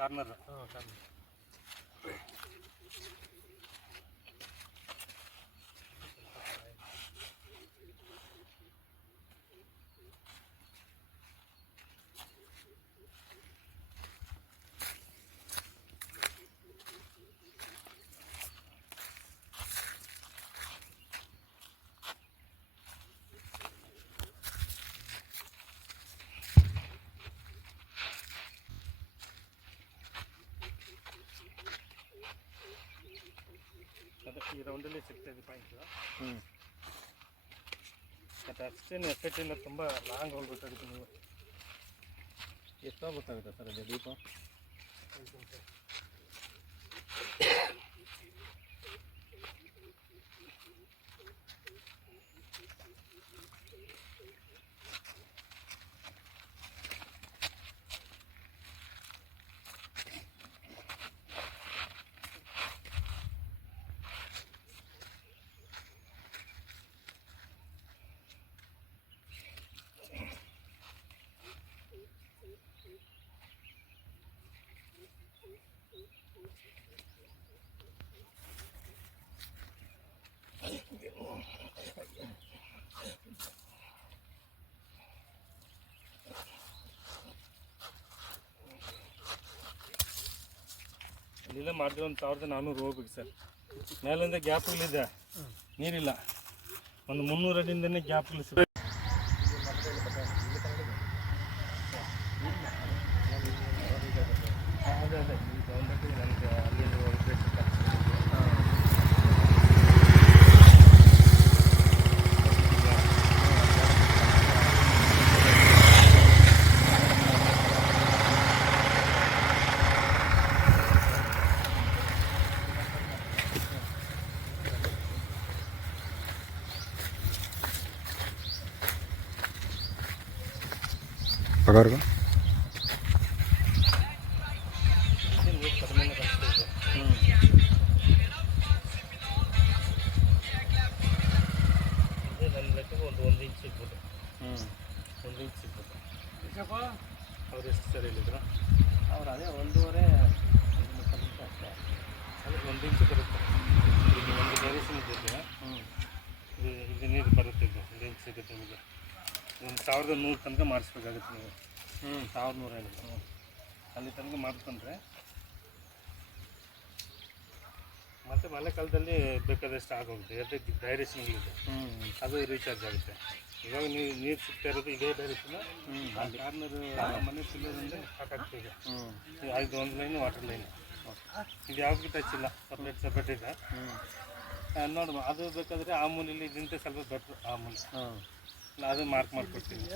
Corner. ಈ ರೌಂಡಲ್ಲಿ ಸಿಗ್ತಾಯಿದೆ point. ಮತ್ತು ಅಷ್ಟೇನು ಎಫೆಕ್ಟ್ ಇಲ್ಲ, ತುಂಬ ಲಾಂಗ್ ಹೋಗ್ಬೇಕಾಗುತ್ತೆ. ನೀವು ಎಷ್ಟು ಗೊತ್ತಾಗುತ್ತೆ ಸರ್ ಅದು ದೀಪ? ಇಲ್ಲೆಲ್ಲ ಮಾಡಿದ್ರೆ 1400 ಹೋಗ್ಬೇಕು ಸರ್. ಮೇಲಿಂದ ಗ್ಯಾಪ್ಗಳಿದೆ, ನೀರಿಲ್ಲ. ಒಂದು 300 ಅಡಿಯಿಂದನೇ ಗ್ಯಾಪ್ಗಳು ಸಿಗುತ್ತೆ. ಅದೇ ಈಗ ಒಂದಕ್ಕೆ ನನಗೆ ಅಲ್ಲಿ पकड़ को ಒಂದು ಇಂಚ್ ಸಿಗ್ಬೋದು. 1 ಇಂಚ್ ಸಿಗ್ಬೋದು. ಅವ್ರು ಎಷ್ಟು ಸರಿ ಹೇಳಿದ್ರು? ಅವ್ರು ಅದೇ 1.5 ಅಷ್ಟೇ. ಅಂದರೆ 1 ಇಂಚು ಬರುತ್ತೆ. ಈಗ ಒಂದು ಡೈರೆಕ್ಷನ್ ಇದ್ದಿದೆ, ಇದು ನೀರು ಬರುತ್ತೆ. ಇದು 1 ಇಂಚ್ ಸಿಗುತ್ತೆ ನಿಮಗೆ. ಒಂದು 1100 ತನಕ ಮಾಡಿಸ್ಬೇಕಾಗುತ್ತೆ ನೀವು. 1100 ಹೇಳಿದ್ರು. ಅಲ್ಲಿ ತನಕ ಮಾಡ್ಕೊಂಡ್ರೆ ಮತ್ತು ಮಳೆಗಾಲದಲ್ಲಿ ಬೇಕಾದಷ್ಟು ಆಗೋಗುತ್ತೆ. ಎರಡು ಡೈರೆಕ್ಷನ್ಗಳಿದೆ, ಅದು ರೀಚಾರ್ಜ್ ಆಗುತ್ತೆ. ಇವಾಗ ನೀವು ನೀರು ಸಿಗ್ತಾ ಇರೋದು ಇದೇ ಡೈರೆಕ್ಷನ್. ಕಾರ್ನರ್ ಮನೆ ಪಿಲ್ಲರಿಂದ ಸಾಕಾಗ್ತಿದೆ. ಇದು ಒಂದು ಲೈನು ವಾಟರ್ ಲೈನು. ಇದು ಯಾವ್ದು ಟಚ್ ಇಲ್ಲ, ಸಪ್ರೇಟ್ ಇದೆ. ನೋಡುವ, ಅದು ಬೇಕಾದರೆ ಆ ಮೂಲೆಯಲ್ಲಿ ಇದ್ದಂತೆ ಸ್ವಲ್ಪ ಬೆಟ್ರು. ಆ ಮೂಲೆ ಅದು ಮಾರ್ಕ್ ಮಾಡಿಕೊಡ್ತೀನಿ.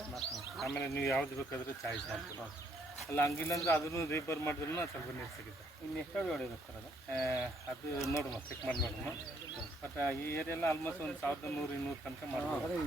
ಆಮೇಲೆ ನೀವು ಯಾವ್ದು ಬೇಕಾದರೂ ಚಾಯ್ಸ್ ಮಾಡ್ತೀವಿ. ಅಲ್ಲ ಹಂಗಿಲ್ಲ ಅಂದರೆ ಅದನ್ನು ರೀಪೇರ್ ಮಾಡಿದ್ರೂ ಸ್ವಲ್ಪ ನೀರು ಸಿಗುತ್ತೆ. ಇನ್ನು ಎಷ್ಟು ಅಡಿ ಹೊಡಿಬೇಕು ಸರ್ ಅದು? ಅದು ನೋಡುವ, ಚೆಕ್ ಮಾಡಿ ನೋಡುವ. ಬಟ್ ಈ ಏರಿಯೆಲ್ಲ ಆಲ್ಮೋಸ್ಟ್ ಒಂದು 1100-200 ತನಕ ಮಾಡ್ಬೋದು.